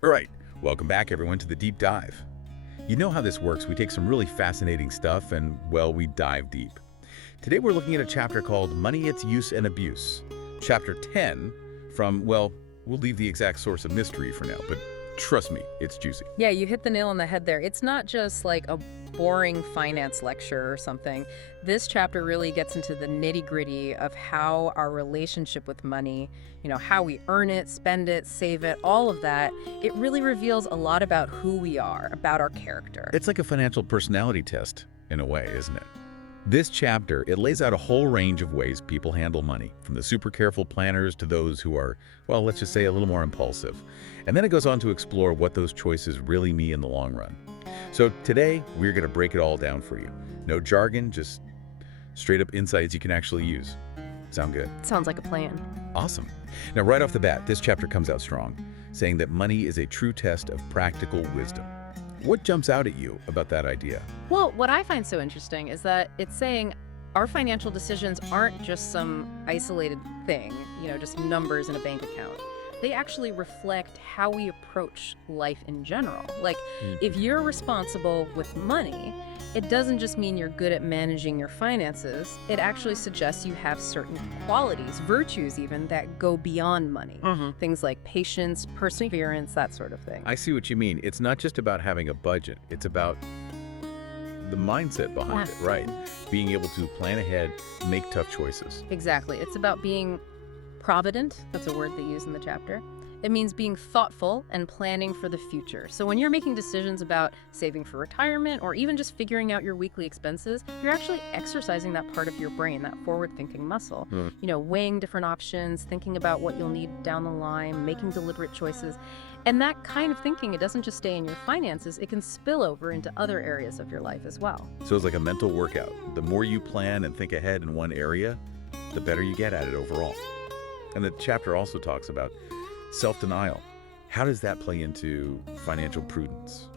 All right, welcome back everyone to the deep dive. You know how this works. We take some really fascinating stuff and, well, we dive deep. Today we're looking at a chapter called Money, Its Use and Abuse. Chapter 10 from, well, we'll leave the exact source of mystery for now, but trust me, it's juicy. Yeah, you hit the nail on the head there. It's not just like a boring finance lecture or something. This chapter really gets into the nitty-gritty of how our relationship with money, how we earn it, spend it, save it, all of that. It really reveals a lot about who we are, about our character. It's like a financial personality test, in a way, isn't it? This chapter, it lays out a whole range of ways people handle money, from the super careful planners to those who are, well, let's just say a little more impulsive. And then it goes on to explore what those choices really mean in the long run. So today, we're going to break it all down for you. No jargon, just straight up insights you can actually use. Sound good? Sounds like a plan. Awesome. Now, right off the bat, this chapter comes out strong, saying that money is a true test of practical wisdom. What jumps out at you about that idea? Well, what I find so interesting is that it's saying our financial decisions aren't just some isolated thing, just numbers in a bank account. They actually reflect how we approach life in general. Like, if you're responsible with money, it doesn't just mean you're good at managing your finances. It actually suggests you have certain qualities, virtues even, that go beyond money. Things like patience, perseverance, that sort of thing. I see what you mean. It's not just about having a budget. It's about the mindset behind it, right? Being able to plan ahead, make tough choices. Exactly. It's about being provident. That's a word they use in the chapter. It means being thoughtful and planning for the future. So when you're making decisions about saving for retirement or even just figuring out your weekly expenses, you're actually exercising that part of your brain, that forward-thinking muscle. Weighing different options, thinking about what you'll need down the line, making deliberate choices. And that kind of thinking, it doesn't just stay in your finances, it can spill over into other areas of your life as well. So it's like a mental workout. The more you plan and think ahead in one area, the better you get at it overall. And the chapter also talks about self-denial. How does that play into financial prudence?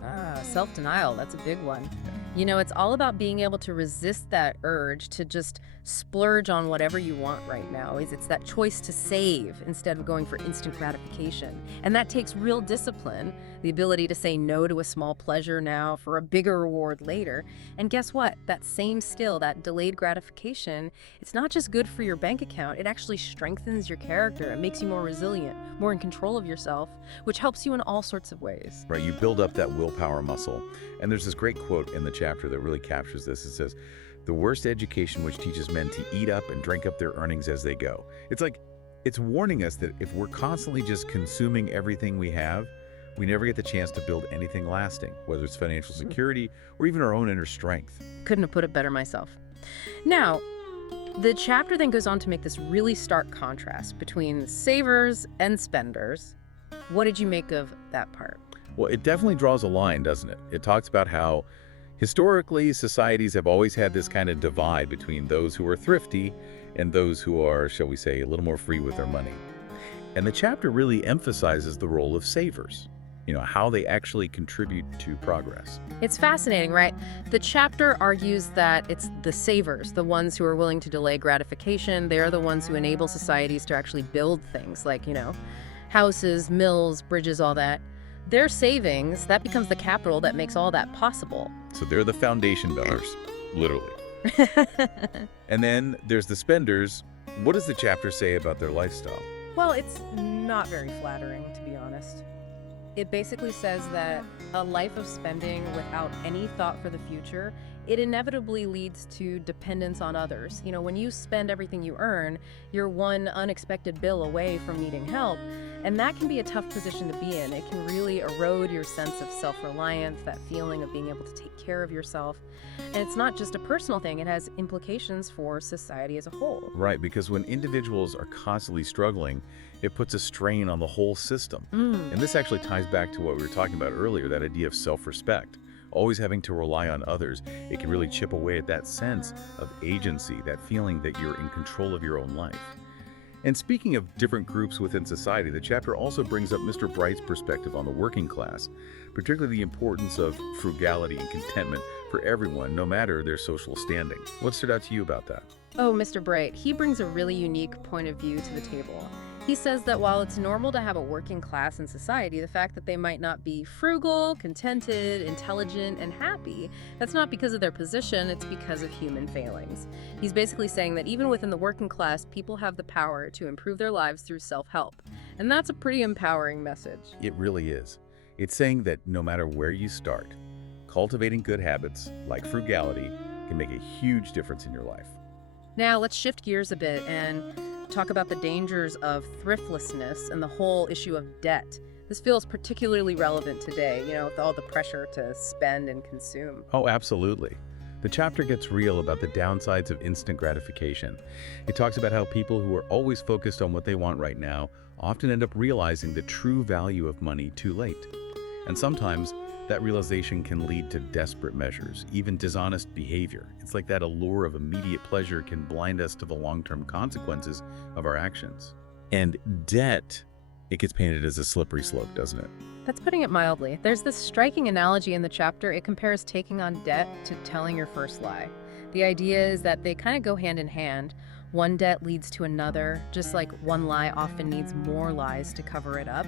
Self-denial, that's a big one. It's all about being able to resist that urge to just splurge on whatever you want right now. It's that choice to save instead of going for instant gratification. And that takes real discipline, the ability to say no to a small pleasure now for a bigger reward later. And guess what? That same skill, that delayed gratification, it's not just good for your bank account, it actually strengthens your character. It makes you more resilient, more in control of yourself, which helps you in all sorts of ways. Right, you build up that willpower muscle. And there's this great quote in the chapter that really captures this. It says, "The worst education which teaches men to eat up and drink up their earnings as they go." It's warning us that if we're constantly just consuming everything we have, we never get the chance to build anything lasting, whether it's financial security or even our own inner strength. Couldn't have put it better myself. Now, the chapter then goes on to make this really stark contrast between savers and spenders. What did you make of that part? Well, it definitely draws a line, doesn't it? It talks about how historically societies have always had this kind of divide between those who are thrifty and those who are, shall we say, a little more free with their money. And the chapter really emphasizes the role of savers, how they actually contribute to progress. It's fascinating, right? The chapter argues that it's the savers, the ones who are willing to delay gratification. They're the ones who enable societies to actually build things like, houses, mills, bridges, all that. Their savings, that becomes the capital that makes all that possible. So they're the foundation builders, literally. And then there's the spenders. What does the chapter say about their lifestyle? Well, it's not very flattering, to be honest. It basically says that a life of spending without any thought for the future, it inevitably leads to dependence on others. When you spend everything you earn, you're one unexpected bill away from needing help, and that can be a tough position to be in. It can really erode your sense of self-reliance, that feeling of being able to take care of yourself. And it's not just a personal thing, it has implications for society as a whole. Right, because when individuals are constantly struggling, it puts a strain on the whole system. And this actually ties back to what we were talking about earlier, that idea of self-respect. Always having to rely on others, it can really chip away at that sense of agency, that feeling that you're in control of your own life. And speaking of different groups within society, the chapter also brings up Mr. Bright's perspective on the working class, particularly the importance of frugality and contentment for everyone, no matter their social standing. What stood out to you about that? Oh, Mr. Bright, he brings a really unique point of view to the table. He says that while it's normal to have a working class in society, the fact that they might not be frugal, contented, intelligent, and happy, that's not because of their position, it's because of human failings. He's basically saying that even within the working class, people have the power to improve their lives through self-help. And that's a pretty empowering message. It really is. It's saying that no matter where you start, cultivating good habits, like frugality, can make a huge difference in your life. Now, let's shift gears a bit and talk about the dangers of thriftlessness and the whole issue of debt. This feels particularly relevant today, with all the pressure to spend and consume. Oh, absolutely. The chapter gets real about the downsides of instant gratification. It talks about how people who are always focused on what they want right now often end up realizing the true value of money too late. And sometimes that realization can lead to desperate measures, even dishonest behavior. It's like that allure of immediate pleasure can blind us to the long-term consequences of our actions. And debt, it gets painted as a slippery slope, doesn't it? That's putting it mildly. There's this striking analogy in the chapter. It compares taking on debt to telling your first lie. The idea is that they kind of go hand in hand. One debt leads to another, just like one lie often needs more lies to cover it up.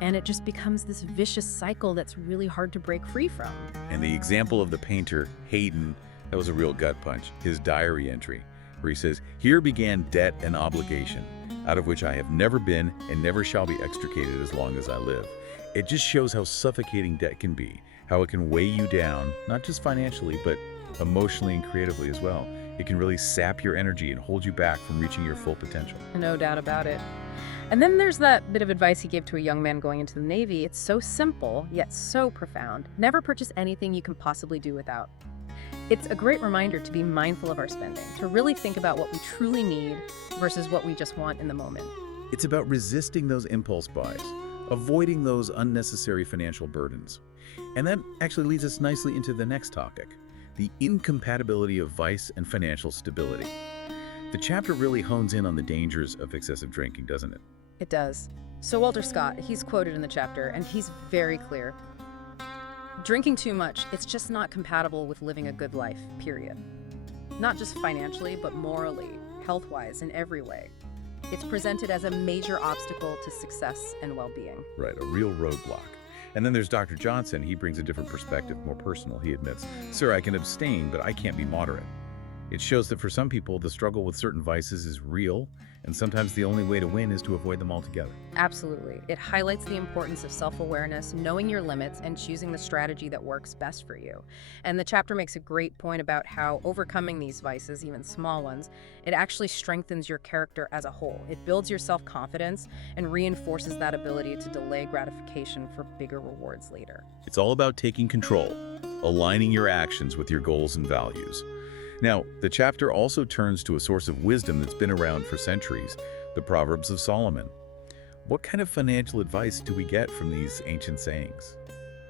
And it just becomes this vicious cycle that's really hard to break free from. And the example of the painter, Hayden, that was a real gut punch. His diary entry, where he says, "Here began debt and obligation, out of which I have never been and never shall be extricated as long as I live." It just shows how suffocating debt can be, how it can weigh you down, not just financially, but emotionally and creatively as well. It can really sap your energy and hold you back from reaching your full potential. No doubt about it. And then there's that bit of advice he gave to a young man going into the Navy. It's so simple, yet so profound. Never purchase anything you can possibly do without. It's a great reminder to be mindful of our spending, to really think about what we truly need versus what we just want in the moment. It's about resisting those impulse buys, avoiding those unnecessary financial burdens. And that actually leads us nicely into the next topic, the incompatibility of vice and financial stability. The chapter really hones in on the dangers of excessive drinking, doesn't it? It does. So Walter Scott, he's quoted in the chapter, and he's very clear. Drinking too much, it's just not compatible with living a good life, period. Not just financially, but morally, health-wise, in every way. It's presented as a major obstacle to success and well-being. Right, a real roadblock. And then there's Dr. Johnson. He brings a different perspective, more personal. He admits, "Sir, I can abstain, but I can't be moderate." It shows that for some people, the struggle with certain vices is real, and sometimes the only way to win is to avoid them altogether. Absolutely. It highlights the importance of self-awareness, knowing your limits, and choosing the strategy that works best for you. And the chapter makes a great point about how overcoming these vices, even small ones, it actually strengthens your character as a whole. It builds your self-confidence and reinforces that ability to delay gratification for bigger rewards later. It's all about taking control, aligning your actions with your goals and values. Now, the chapter also turns to a source of wisdom that's been around for centuries, the Proverbs of Solomon. What kind of financial advice do we get from these ancient sayings?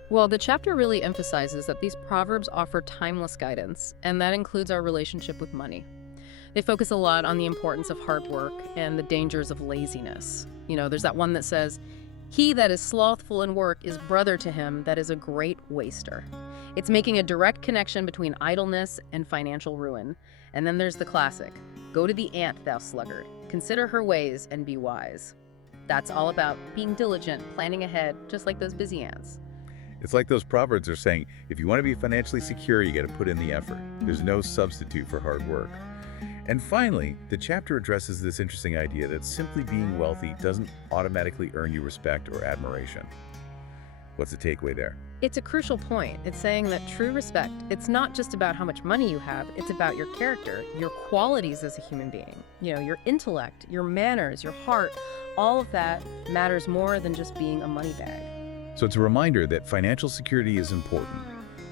Well, the chapter really emphasizes that these proverbs offer timeless guidance, and that includes our relationship with money. They focus a lot on the importance of hard work and the dangers of laziness. There's that one that says, "He that is slothful in work is brother to him that is a great waster." It's making a direct connection between idleness and financial ruin. And then there's the classic, "Go to the ant, thou sluggard. Consider her ways and be wise." That's all about being diligent, planning ahead, just like those busy ants. It's like those proverbs are saying, if you want to be financially secure, you got to put in the effort. There's no substitute for hard work. And finally, the chapter addresses this interesting idea that simply being wealthy doesn't automatically earn you respect or admiration. What's the takeaway there? It's a crucial point. It's saying that true respect, it's not just about how much money you have, it's about your character, your qualities as a human being. Your intellect, your manners, your heart, all of that matters more than just being a money bag. So it's a reminder that financial security is important,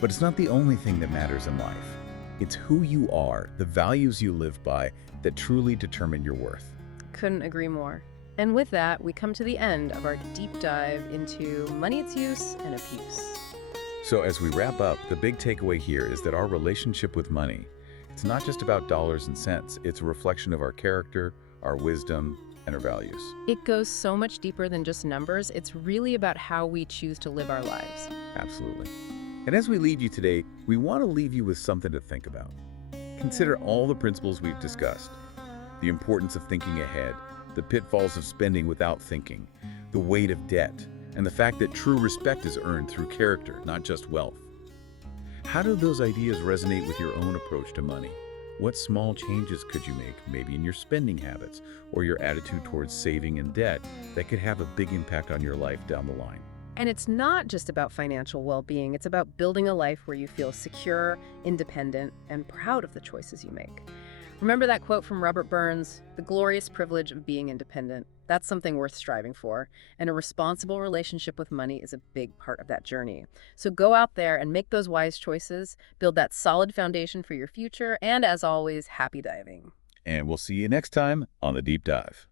but it's not the only thing that matters in life. It's who you are, the values you live by, that truly determine your worth. Couldn't agree more. And with that, we come to the end of our deep dive into money, its use, and abuse. So as we wrap up, the big takeaway here is that our relationship with money, it's not just about dollars and cents. It's a reflection of our character, our wisdom, and our values. It goes so much deeper than just numbers. It's really about how we choose to live our lives. Absolutely. And as we leave you today, we want to leave you with something to think about. Consider all the principles we've discussed. The importance of thinking ahead, the pitfalls of spending without thinking, the weight of debt, and the fact that true respect is earned through character, not just wealth. How do those ideas resonate with your own approach to money? What small changes could you make, maybe in your spending habits or your attitude towards saving and debt, that could have a big impact on your life down the line? And it's not just about financial well-being, it's about building a life where you feel secure, independent, and proud of the choices you make. Remember that quote from Robert Burns, "The glorious privilege of being independent." That's something worth striving for, and a responsible relationship with money is a big part of that journey. So go out there and make those wise choices, build that solid foundation for your future, and as always, happy diving. And we'll see you next time on The Deep Dive.